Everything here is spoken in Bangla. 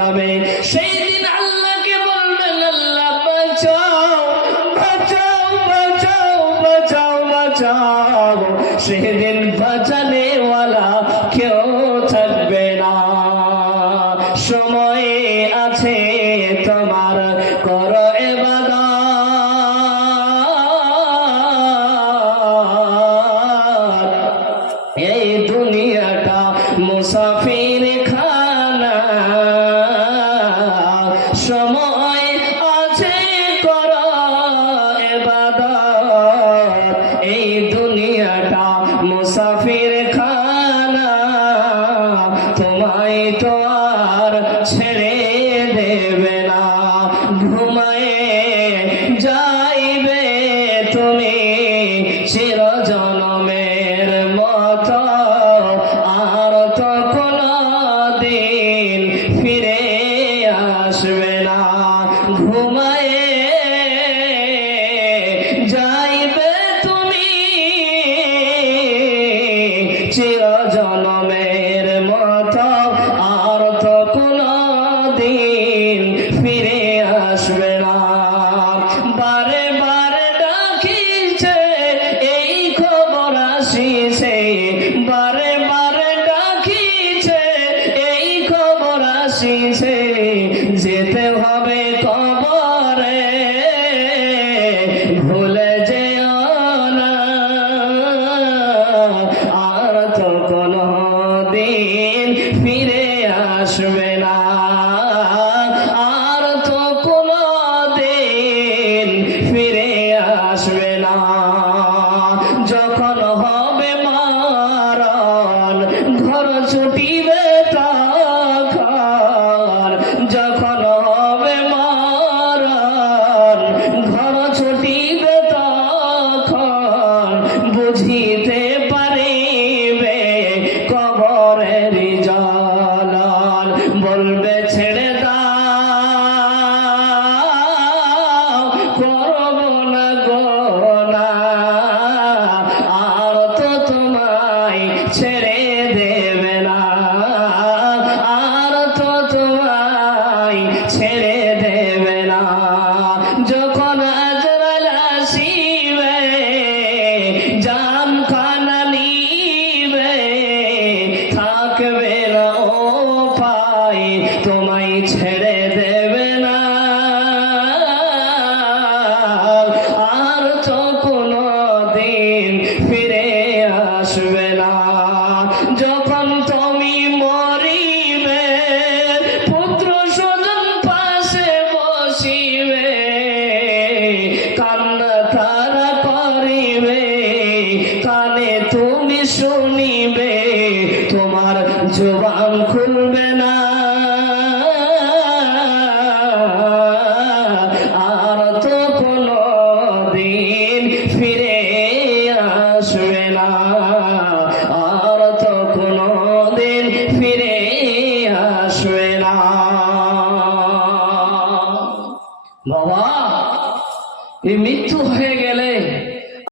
যাবে সেই আল্লাহকে আল্লাহ, বাঁচাও বাঁচাও বাঁচাও বাঁচাও বাঁচাও। সেদিন কেউ থাকবে না। সময় আছে তোমার, কর এই দুনিয়াটা মুসাফির ঘুমায় যাইবে তুমি চিরজনমের মত। আর তো কোনো দিন ফিরে আসবে না। ঘুমায় আসিছে, বারে বারে ডাকিছে, এই খবর আসিছে, যেতে হবে কবরে, ভুলে না। আর তো কোনো দিন ফিরে আসবে না। আর তো কোনো ফিরে আসবে না। Excelente. তোমার জবান খুলবে না। কোনো দিন ফিরে না। কোনো দিন ফিরে না। বাবা মৃত্যু হয়ে গেল